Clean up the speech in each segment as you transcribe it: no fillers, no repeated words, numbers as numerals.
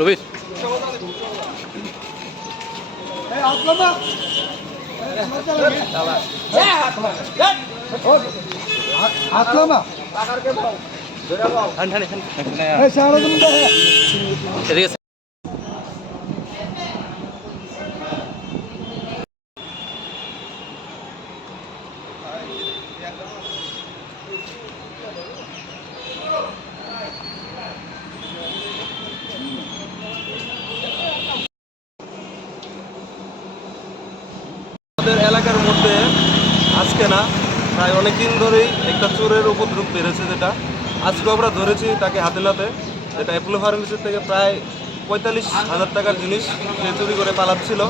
রবির এদিকে আমাদের এলাকার মধ্যে আজকে না প্রায় অনেক দিন ধরেই একটা চোরের উপদ্রব বেড়েছে, যেটা আজকে আমরা ধরেছি তাকে হাতে নাতে, যেটা অ্যাপোলো ফার্মেসির থেকে প্রায় 45,000 টাকার জিনিস সে চুরি করে পালাচ্ছিল।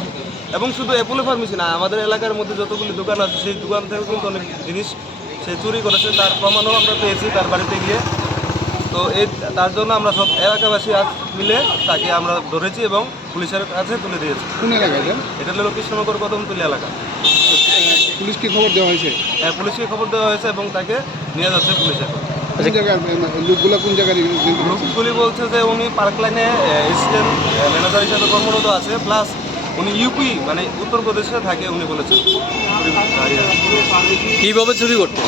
এবং শুধু অ্যাপোলো ফার্মেসি না, আমাদের এলাকার মধ্যে যতগুলি দোকান আছে সেই দোকান থেকেও কিন্তু অনেক জিনিস সে চুরি করেছে, তার প্রমাণও আমরা পেয়েছি তার বাড়িতে গিয়ে। তো তার জন্য আমরা সব এলাকাবাসী আজ মিলে তাকে আমরা ধরেছি এবং পুলিশের কাছে তুলে দিয়েছি। কোন এলাকায়? এটা হলো কৃষ্ণনগর কদমতলী এলাকা। পুলিশকে খবর দেওয়া হয়েছে? হ্যাঁ, পুলিশকে খবর দেওয়া হয়েছে এবং তাকে নিয়ে যাচ্ছে পুলিশে। কোন জায়গায় লোকগুলো, কোন জায়গায়? লোকগুলি বলছে যে উনি পার্ক লাইনে অ্যাসিস্ট্যান্ট ম্যানেজার হিসাবে কর্মরত আছে, প্লাস উনি ইউপি মানে উত্তরপ্রদেশে থাকে উনি বলেছেন। কীভাবে চুরি করতেন?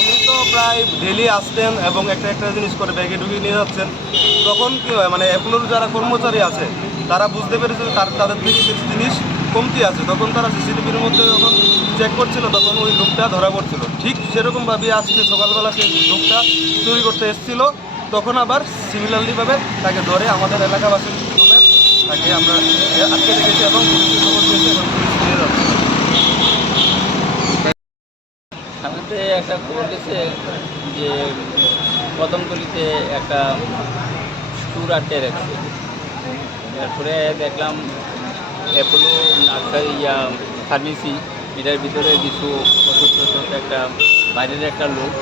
উনি তো প্রায় ডেলি আসতেন এবং একটা একটা জিনিস করে ব্যাগে ঢুকিয়ে নিয়ে যাচ্ছেন। তখন কী হয়, মানে অ্যাপোলোর যারা কর্মচারী আছে তারা বুঝতে পেরেছে যে তাদের থেকে কিছু জিনিস কমতি আছে, তখন তারা সিসিটিভির মধ্যে যখন চেক করছিল তখন ওই লোকটা ধরা পড়ছিল। ঠিক সেরকমভাবে আজকে সকালবেলা সেই লোকটা চুরি করতে এসেছিল, তখন আবার সিমিলারলিভাবে তাকে ধরে আমাদের এলাকাবাসীর সমেত তাকে আমরা আটকে রেখেছি এবং পুলিশের খবর দিয়েছি এবং পুলিশ নিয়ে যাচ্ছে। আমাদের একটা খবর দিয়েছে যে কদমতলিতে একটা চুর আটকে রাখছে। তারপরে দেখলাম অ্যাপোলো নার্সারি ফার্মেসি, এটার ভিতরে কিছু ওষুধ একটা বাইরের একটা লোক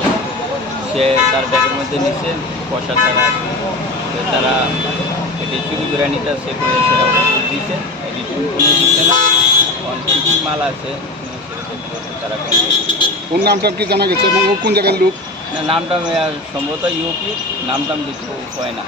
সে তার ব্যাগের মধ্যে নিচ্ছে পয়সা ছাড়া। তারা এটি চুরি করে নিতে সে করে সেটা ওষুধ দিচ্ছে, রিটার্ন কোনো দিচ্ছে না। কী কী মাল আছে তারা ওর নামটা কি জানা গেছে এবং ও কোন জায়গার লোক? নামটা সম্ভবত ইউপি, নামটাম কিছু হয় না।